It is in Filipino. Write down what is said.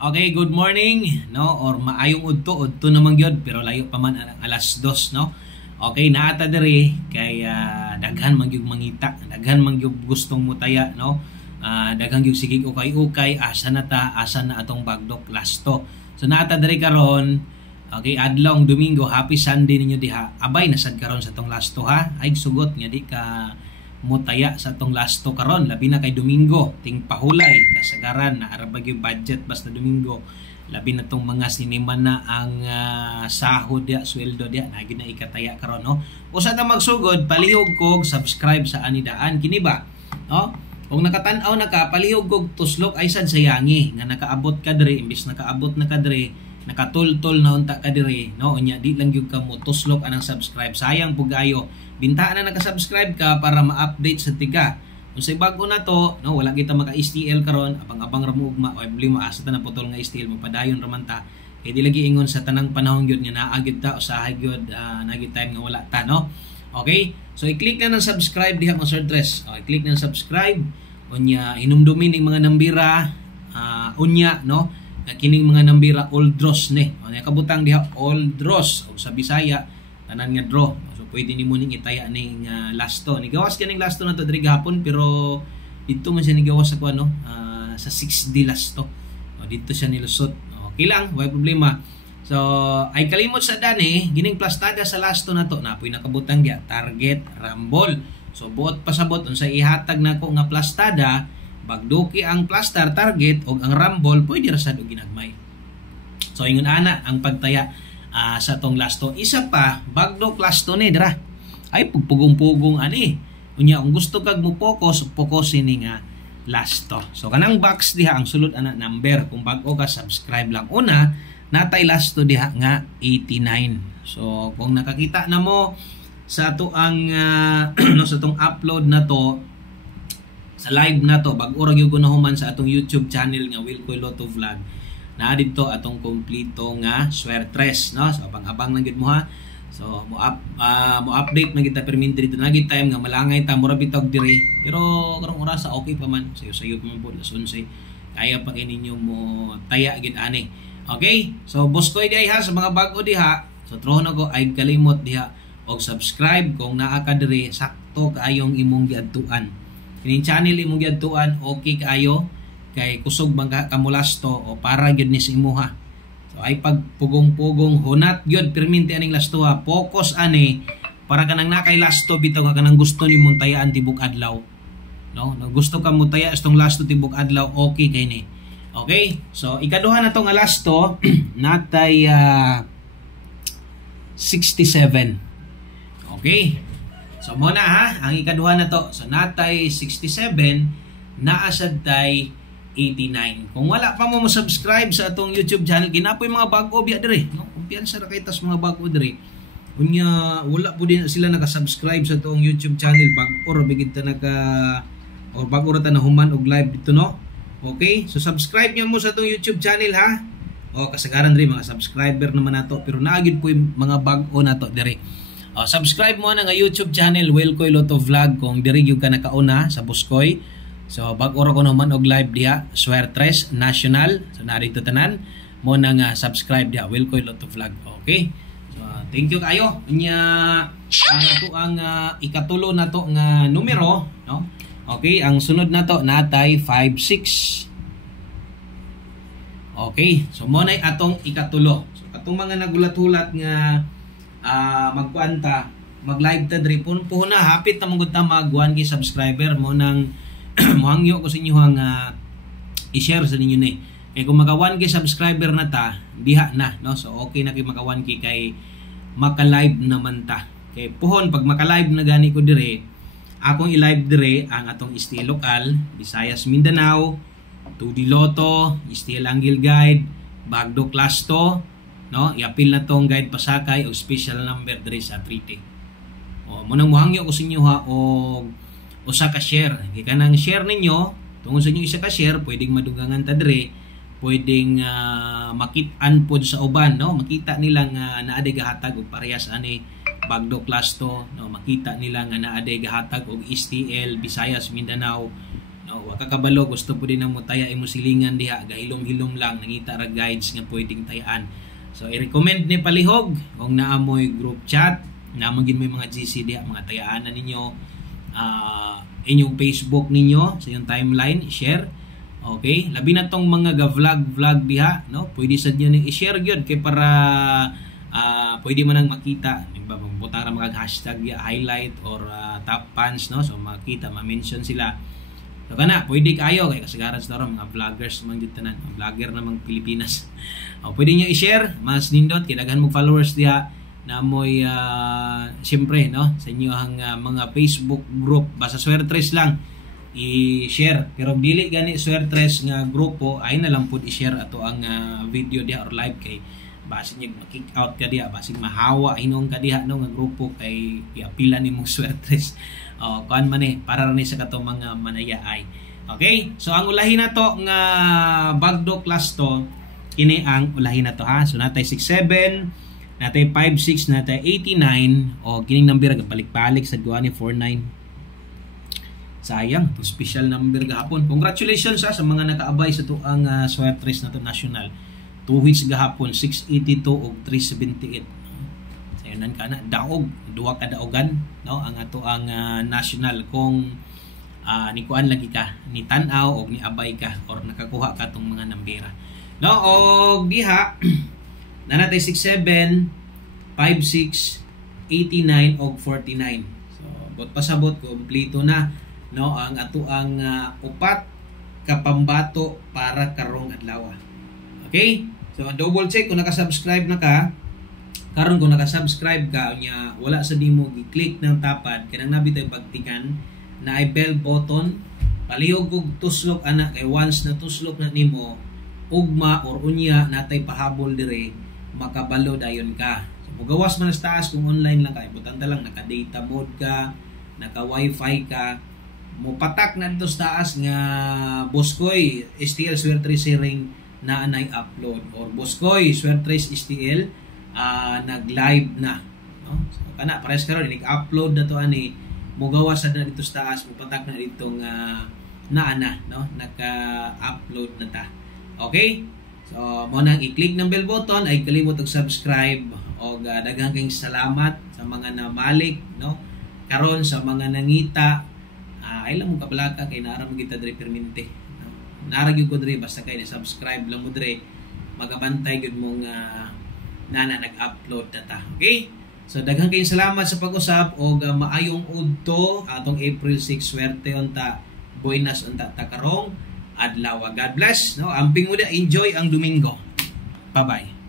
Okay, good morning, no? Or maayong udto naman gyud pero layo pa man ang alas 2, no? Okay, naata diri kay daghan man gyud mangita, daghan man gyud gustong mutaya, no? Daghan gyud sigig ukay-ukay, asa na atong bagdok lasto. So naata diri karon, okay, adlong Domingo, happy Sunday ninyo diha. Abay nasad karon sa tong lasto ha. Ay sugot nga di ka mutaya sa tong lasto karon, labi na kay Domingo, ting pahulay kasagaran na arabag yung budget basta Domingo, labi na tong mga sinima na ang sahod dia, sweldo dia na gina ikataya karon, no? Usa ta magsugod, palihog kog subscribe sa anidaan kini ba, no? Kung nakatan-aw na ka, palihog kog tuslok ay sad sayangi nga nakaabot ka diri, imbis nakaabot na ka diri, nakatultol na unta ka diri, no? Unya di lang gyud ka mo tuslok anang subscribe, sayang pugayo. Bintaan na naka-subscribe ka para ma-update sa tiga. Kung sa bago na to, no, wala kita maka-STL karon, abang-abang ra mo ugma o problema asa ta na putol nga STL mapadayon ra man ta. Kay di lagi ingon sa tanang panahon gyud nga naa gyud ta usahay gyud nagi time nga wala ta, no. Okay? So i-click na ng subscribe diha mo Sir Tres. O i-click na ng subscribe. Unya hinumdumin ning mga nambira unya, no. Kining mga nambira old draws ni. O kabutang diha old draws o sa Bisaya tanan nga draw. Pwede ni mo ning itaya ning lasto. Nigawas ka ning lasto na to diri gahapon pero dito man siya nigawas sa kuno sa 6D lasto. O dito siya nilusot. Okay lang, wala problema. So ay kalimot sa dani gining plastada sa lasto na to napoy nakabutang dia target rumble. So buot pasabot unsa ihatag nako nga plastada, bagduki ang plaster target og ang rumble pwede ra sad og ginagmay. So ingon ana ang pagtaya sa tong lasto. Isa pa, bagdok lasto ni dira. Ay pugpugong-pugong ani. Unya kung gusto kag mo focus ini nga lasto. So kanang box diha ang sulod ana number. Kung bag-o ka subscribe lang. Una, natay lasto diha nga 89. So kung nakakita na mo sa ato ang no sa tong upload na to sa live na to, bag-o ra gyud ko nahuman sa atong YouTube channel nga Wilcoy Lotto Vlog. Na dito atong kompleto nga swertres, no? So abang-abang lang gid mo ha. So mo update na kita perminti dito nagi time nga malangay ta mura bitog diri. Pero karong oras okay pa man. Sayo-sayo pa man po las 11. Kaya pag ininyo mo taya gid ani. Okay? So boss ko diha ha sa mga bag-o diha. So trohon ako ay kalimot diha og subscribe kung naa ka diri sakto kaayong imong giadtuan. Kining channel imong giadtuan okay kaayo. Kay kusog bangka kamulasto o para gyud ni sa imuha. So ay pagpugong-pugong hunat gyud perminti aning lasto ha. Focus ani para kanang nakay lasto bitaw ka kanang gusto nimong tayaan tibok adlaw. No, gusto ka mo taya istong lasto tibok adlaw, okay kay ni. Okay? So ikaduha na tong lasto natay 67. Okay? So muna ha, ang ikaduha na to. So natay 67 naasad tay 89. Kung wala pa mo subscribe sa atong YouTube channel, ginapoy mga bago biya dire, no? Kumpiyansa ra kay tas mga bago dire. Unya wala po din sila naka-subscribe sa atong YouTube channel, bag-o ra bigid ta bago ra ta na human og live dito, no? Okay? So subscribe niyo mo sa atong YouTube channel ha. O kasagaran dire mga subscriber naman nato pero naagid po yung mga bago nato dire. O subscribe mo na nga YouTube channel Wilcoy Lotto Vlog kung diri gyud ka nakauna sa Buskoy. So bag-o ra ko naman og live diha Swertres National. So narito tanan mo na nga subscribe diha Wilcoy Lotto Vlog. Okay? So thank you kayo. Nya ato ang ikatulo na to nga numero, no? Okay, ang sunod na to natay 56. Okay, so mo nay atong ikatulo. So atong mga nagulat-hulat nga magkuanta, mag-live ta diri puhuna hapit ta mangud ta mag 1K subscriber mo nang mohangyo ko sa inyo nga i-share sa ninyo ni. Kay kung maka 1K subscriber na ta, diha na, no? So okay na kay maka 1K kay maka-live naman ta. Kay puhon pag maka-live na gani ko dire, akong i-live dire ang atong STL Lokal, Visayas Mindanao, 2D Lotto, STL Angle Guide, Bagdok Lasto, no? I-appeal na tong guide pasakay o special number dire sa 3T. O mo nang mohangyo ko sa inyo ha og usa ka share. Kaya kanang share ninyo, tungod sa inyo isa ka share, pwedeng madugangan ta dire, pwedeng makit-an pod sa uban, no? Makita nila nga naade gahatag og parehas ani Bagdok Lasto, no? Makita nila nga naade gahatag og STL Visayas Mindanao, No, wa ka kabalo gusto po din mo taya imo silingan diha gahilom-hilom lang nangita ra guides nga pwedeng tayaan. So i-recommend ni palihog kung naamoy group chat, naamon gid may mga GC diha mga tayaanan ninyo, inyong Facebook ninyo sa inyong timeline i-share. Okay, labi na tong mga ga-vlog diha, no? Pwede sad niyo ni i-share gyud kay para pwede man nang makita, diba? Butang ra mga hashtag ya, highlight or top fans, no? So makita, ma-mention sila. So kana, pwede kayo kay kasagaran sa mga vloggers man gyud tanan, mga vlogger namang Pilipinas. Pwede niyo i-share, mas nindot kay daghan mo followers diha na moy siyempre, no? Sa inyo ang mga Facebook group basta Swertres lang i-share, pero dili gani Swertres nga grupo ay na lang pud i-share ato ang video diha or live kay basig niya ma-kick out ka diha, basig mahawa hinong ka diha no nga grupo kay iapila nimong Swertres. Kuan man para ni sa kato mga manayaay. Okay, so ang ulahin na to nga bagdo class to, kini ang ulahin na to ha. So natay 67, natay 56, natay 89, o kining number balik-balik sa duwa ni 49. Sayang, to special number gahapon. Congratulations sa mga nakaabay sa tuang Swertres na to national. 2 hits gahapon, 682 ug 378. Sayonan kana daog, duha ka daogan, no? Ang ato ang national kung ni kuan lagi ka, ni tan-aw og ni abay ka or nakakuha ka tong mga nambera. No, og diha na natay 67, 56, 89 og 49. So, bot pasabot kompleto na, no, ang ato ang upat ka pambato para karong adlaw. Okay? So double check kung naka-subscribe na ka. Karon kung naka-subscribe ka nya wala sa nimo gi-click ng tapad kanang nabitay pagtikan na ay bell button, palihog og tuslok ana kay once na tuslok na nimo ugma or unya natay pahabol dire makabalo dayon ka. So mugawas man sa taas kung online lang ka, importante lang naka-data mode ka, naka-wifi ka, mo patak na dito sa taas nga Boskoy STL Swertres Sharing na anay upload or Boskoy Swertres STL nag-live na, no? So kana pares karon nig-upload na to ani mugawas na dito sa taas, mupatak na dito nga naana, no, naka-upload na ta. Okay, so mo nang i-click ng bell button ay kalimot og subscribe og daghang kayong salamat sa mga namalik, no, karon sa mga nangita. Ay lang mo kabalaka kay naara mo kita dire permente, no? Naara gyud ko dire basta kay subscribe lang mo dire magabantay gyud mo nga nana nag-upload na ta. Okay, so daghang kayong salamat sa pag-usap og maayong udto atong April 6 swerte unta, buenas unta ta karong adlaw. God bless, no? Amping mo enjoy ang Domingo. Bye bye.